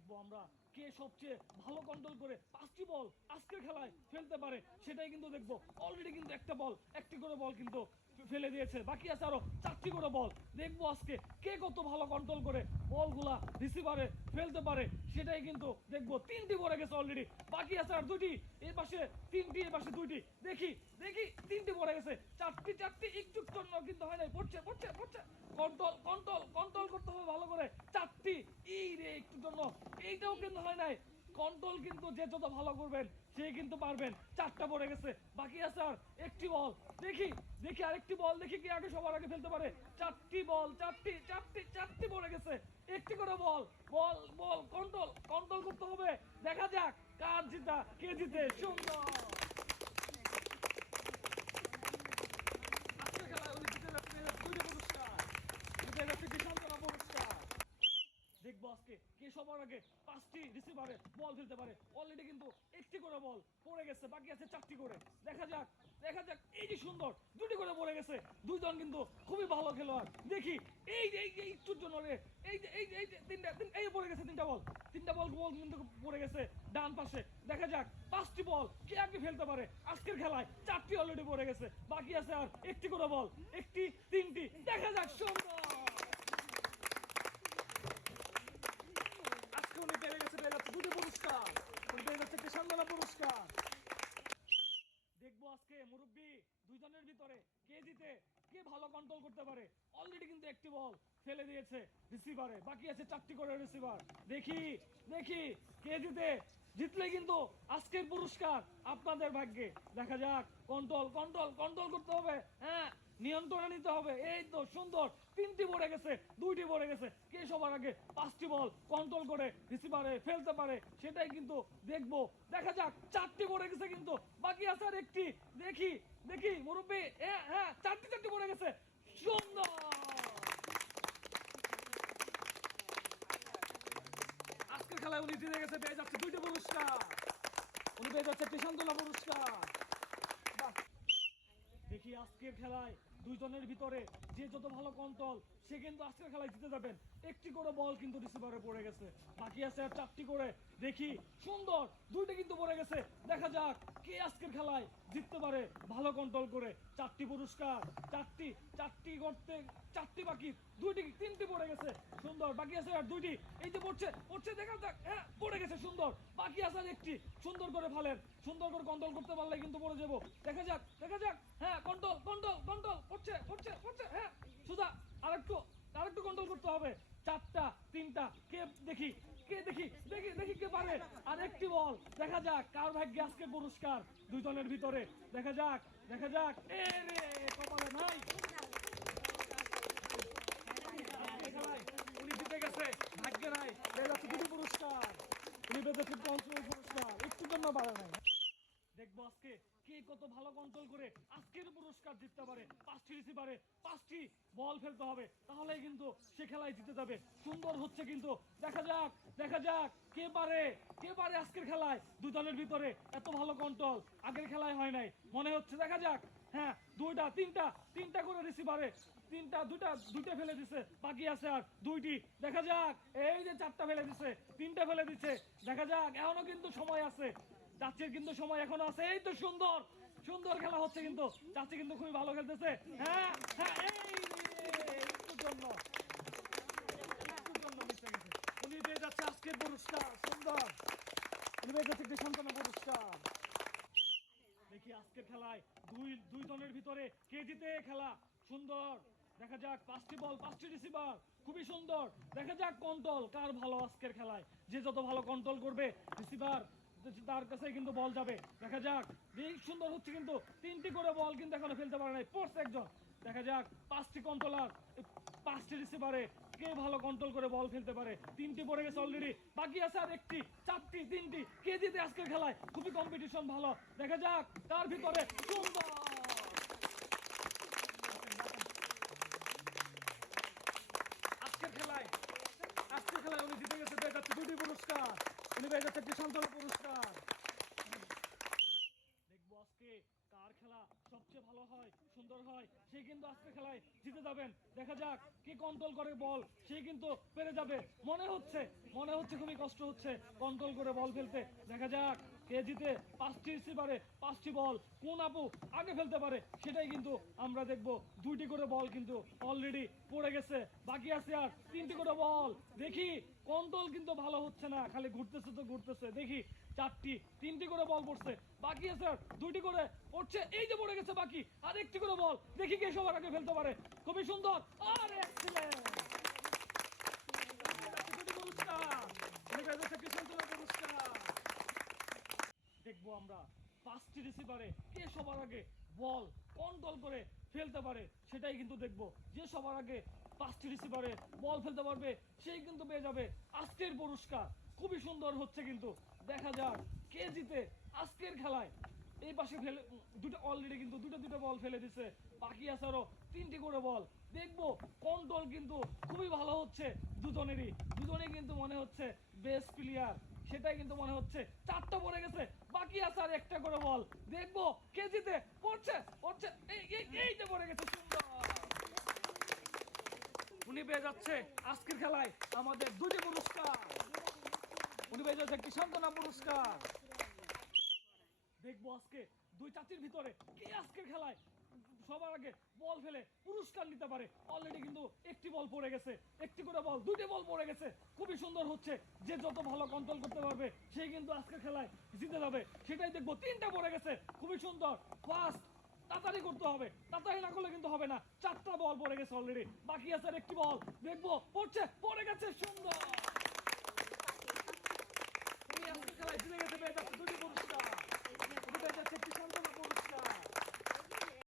দেখব আমরা। কে সবচেয়ে ভালো কন্ট্রোল করে পাঁচটি বল আজকের খেলায় ফেলতে পারে, সেটাই কিন্তু দেখব। অলরেডি কিন্তু একটা বল একটি করে বল কিন্তু ফেলে দিয়েছে। বাকি আছে আরও চারটি করে বল। দেখব আজকে কে কত ভালো কন্ট্রোল করে বলগুলা রিসিভারে ফেলতে পারে, সেটাই কিন্তু দেখব। তিনটি পড়ে গেছে অলরেডি বাকি আছে আর দুটি। এই পাশে তিনটি এই পাশে দুইটি। দেখি দেখি, তিনটি পড়ে গেছে। চারটি চারটি একটু জন্য কিন্তু হয় নাই। পড়ছে পড়ছে পড়ছে। কন্ট্রোল কন্ট্রোল কন্ট্রোল করতে হবে ভালো করে। চারটি। এই রে, একটু জন্য। এইটাও কিন্তু হয় নাই। কন্ট্রোল কিন্তু যে যত ভালো করবেন, সে কিন্তু পারবেন। চারটা পড়ে গেছে। বাকি আছে আর একটি বল। দেখি দেখি আরেকটি বল দেখি কি আগে সবার আগে ফেলতে পারে? চারটি বল, চারটি চারটি চারটি পড়ে গেছে। একটি করে বল বল বল কন্ট্রোল কন্ট্রোল করতে হবে। দেখা যাক কার জিতা, কে জিতে, সুন্দর। দেখব আজকে কে সবার আগে পাঁচটি রিসিভারে বল ফেলতে পারে। অলরেডি কিন্তু একটি করে বল। পড়ে গেছে, বাকি আছে চারটি করে। দেখা যাক দেখা যাক, এই যে সুন্দর, দুটি করে পড়ে গেছে। দুই জন কিন্তু খুবই ভালো খেলোয়াড়। দেখি, এই যে এই যে, একটুর জন্য রে, এই যে এই যে এই যে, তিনটা, তিন- এই পড়ে গেছে তিনটা বল। তিনটা বল বল কিন্তু পড়ে গেছে ডান পাশে। দেখা যাক, পাঁচটি বল, কে আগে ফেলতে পারে? আজকের খেলায় চারটি অলরেডি পড়ে গেছে। বাকি আছে আর একটি করে বল, একটি, তিনটি। দেখা যাক, সুন্দর আজকে উনি পেয়ে গেছে পেয়ে যাচ্ছে দুটি পুরস্কার উনি পেয়ে যাচ্ছে একটি সান্ত্বনা পুরস্কার দেখব আজকে মুরব্বী দুইজনের ভিতরে কে জিতে কে ভালো কন্ট্রোল করতে পারে অলরেডি কিন্তু একটি বল ফেলে দিয়েছে রিসিভারে বাকি আছে চারটি করে রিসিভার দেখি দেখি, কে জিতে? জিতলে কিন্তু আজকের পুরস্কার আপনাদের ভাগ্যে। দেখা যাক কন্ট্রোল কন্ট্রোল কন্ট্রোল করতে হবে। হ্যাঁ নিয়ন্ত্রণে নিতে হবে। এই তো সুন্দর, তিনটি পড়ে গেছে, দুইটি পড়ে গেছে। কে সবার আগে পাঁচটি বল কন্ট্রোল করে রিসিভারে ফেলতে পারে, সেটাই কিন্তু দেখব। দেখা যাক, চারটি পড়ে গেছে কিন্তু, বাকি আছে আর একটি দেখি দেখি, মুরব্বী হ্যাঁ হ্যাঁ চারটি চারটি পড়ে গেছে সুন্দর আজকের খেলায় উনি জিতে গেছে পেয়ে যাচ্ছে পুরস্কার। উনি পেয়ে যাচ্ছে পুরস্কার। দেখি আজকের খেলায় দুইজনের ভিতরে যে যত ভালো কন্ট্রোল, সে কিন্তু আজকের খেলায় জিতে যাবেন। একটি করে বল কিন্তু রিসিভারে পড়ে গেছে। বাকি আছে আর চারটি করে। দেখি সুন্দর, দুইটা কিন্তু পড়ে গেছে। দেখা যাক। কে আজকের খেলায় জিততে পারে? ভালো কন্ট্রোল করে চারটি পুরস্কার, চারটি চারটি করতে চারটি বাকি, দুইটি তিনটি পড়ে গেছে? সুন্দর, বাকি আছে আর দুইটি। এই যে পড়ছে পড়ছে দেখা যাক হ্যাঁ পড়ে গেছে, সুন্দর। বাকি আছে আর একটি, সুন্দর করে ফালেন। সুন্দর করে কন্ট্রোল করতে পারলে কিন্তু পড়ে যাব। দেখা যাক দেখা যাক। হ্যাঁ কন্ট্রোল কন্ট্রোল কন্ট্রোল পড়ছে পড়ছে পড়ছে হ্যাঁ। সুজা, আরেকটু আরেকটু কন্ট্রোল করতে হবে। চারটা, তিনটা, কে দেখি কে দেখি দেখি কে পারে আর একটি বল। দেখা যাক, কার ভাগ্যে আজকে পুরস্কার? দলের ভিতরে। দেখা যাক দেখা যাক। এ রে, কপালে নাই খেলায় উনি জিতে গেছে ভাগ্যে নাই পেয়ে যাচ্ছে দুটি পুরস্কার উনি পেয়ে যাচ্ছে পঞ্চম পুরস্কার একটু জন্য বাড়া নাই দেখব আজকে কে কত ভালো কন্ট্রোল করে আজকের পুরস্কার জিততে পারে রিসিভারে পাঁচটি বল ফেলতে হবে। তাহলেই কিন্তু সে খেলায় জিতে যাবে। সুন্দর হচ্ছে কিন্তু। দেখা যাক দেখা যাক, কে পারে কে পারে আজকের খেলায় দুজনের ভিতরে এত ভালো কন্ট্রোল। আগের খেলায় হয় নাই। মনে হচ্ছে, দেখা যাক। হ্যাঁ দুইটা, তিনটা তিনটা করে রিসিভারে, তিনটা, দুইটা দুইটা ফেলে দিছে। বাকি আছে আর দুইটি। দেখা যাক, এই যে চারটা ফেলে দিছে, তিনটা ফেলে দিচ্ছে দেখা যাক, এখনও কিন্তু সময় আছে। চাচির কিন্তু সময় এখনও আছে। এই তো সুন্দর সুন্দর খেলা হচ্ছে কিন্তু। চাচি কিন্তু খুবই ভালো খেলতেছে। হ্যাঁ হ্যাঁ দেখি আজকের খেলায় দুই দুই জনের ভিতরে কে জিতে খেলা? সুন্দর। দেখা যাক, পাঁচটি বল, পাঁচটি রিসিভার খুবই সুন্দর। দেখা যাক কন্ট্রোল কার ভালো আজকের খেলায়। যে যত ভালো কন্ট্রোল করবে রিসিভার তার কাছে কিন্তু বল যাবে। দেখা যাক। সুন্দর হচ্ছে কিন্তু তিনটি করে বল কিন্তু এখনও ফেলতে পারে নাই। পড়ছে একজন। দেখা যাক, পাঁচটি কন্ট্রোলার পাঁচটি রিসিভারে কে ভালো কন্ট্রোল করে বল ফেলতে পারে। তিনটি পড়ে গেছে অলরেডি বাকি আছে আর একটি, চারটি, তিনটি। কে জিতে খেলায়? খুবই কম্পিটিশন ভালো। দেখা যাক, তার ভিতরে আজকের খেলায় আজকের খেলায় উনি জিতে গেছে পেয়ে যাচ্ছে দুটি পুরস্কার। উনি পেয়ে যাচ্ছে পুরস্কার দেখব আজকে কার খেলা সবচেয়ে ভালো হয় সুন্দর হয় সে কিন্তু আজকে খেলায় জিতে যাবেন দেখা যাক, কি কন্ট্রোল করে বল, সে কিন্তু পেরে যাবে। মনে হচ্ছে মনে হচ্ছে খুবই কষ্ট হচ্ছে কন্ট্রোল করে বল ফেলতে দেখা যাক। কে জিতে পাঁচটি রিসিভারে পাঁচটি বল কোন আপু আগে ফেলতে পারে সেটাই কিন্তু আমরা দেখব দুইটি করে বল কিন্তু অলরেডি পড়ে গেছে বাকি আছে আর তিনটি করে বল দেখি কন্ট্রোল কিন্তু ভালো হচ্ছে না খালি ঘুরতেছে তো ঘুরতেছে দেখি চারটি তিনটি করে বল পড়ছে বাকি আছে আর দুইটি করে পড়ছে এই যে পড়ে গেছে বাকি আর একটি করে বল দেখি কে সবার আগে ফেলতে পারে খুবই সুন্দর আর পুরস্কার পুরস্কার দেখব আমরা। পাঁচটি রিসিভারে কে সবার আগে বল কন্ট্রোল করে ফেলতে পারে, সেটাই কিন্তু দেখব। যে সবার আগে পাঁচটি রিসিভারে বল ফেলতে পারবে, সেই কিন্তু পেয়ে যাবে আজকের পুরস্কার। খুবই সুন্দর হচ্ছে কিন্তু। দেখা যাক কে জিতে আজকের খেলায়। এই পাশে ফেলে, দুটো অলরেডি কিন্তু, দুটো দুটো বল ফেলে দিছে। বাকি আছে আরও তিনটি করে বল। দেখব কন্ট্রোল কিন্তু খুবই ভালো হচ্ছে দুজনেরই। দুজনেই কিন্তু মনে হচ্ছে বেস্ট প্লেয়ার সেটাই কিন্তু মনে হচ্ছে, চারটা পড়ে গেছে বাকি আছে আর একটা করে বল? দেখব কে জিতে পড়ছে পড়ছে। এই যে পড়ে গেছে, সুন্দর। উনি পেয়ে যাচ্ছে আজকের খেলায় আমাদের দুটি পুরস্কার। উনি পেয়ে যাচ্ছে একটি সান্ত্বনা পুরস্কার। দেখব আজকে দুই চাচির ভিতরে কি আজকের খেলায়? সবার আগে বল ফেলে পুরস্কার নিতে পারে। অলরেডি কিন্তু একটি বল পড়ে গেছে। একটি করে বল দুইটি বল পড়ে গেছে। খুবই সুন্দর হচ্ছে যে যত ভালো কন্ট্রোল করতে পারবে সেই কিন্তু আজকের খেলায় জিতে যাবে। সেটাই দেখব। তিনটা পড়ে গেছে। খুবই সুন্দর। ফার্স্ট তাড়াতাড়ি করতে হবে। তাড়াতাড়ি না করলে কিন্তু হবে না। চারটা বল পড়ে গেছে অলরেডি বাকি আছে আর একটি বল দেখব। পড়ছে পড়ে গেছে সুন্দর। খেলায় জিতে গেছে দুটি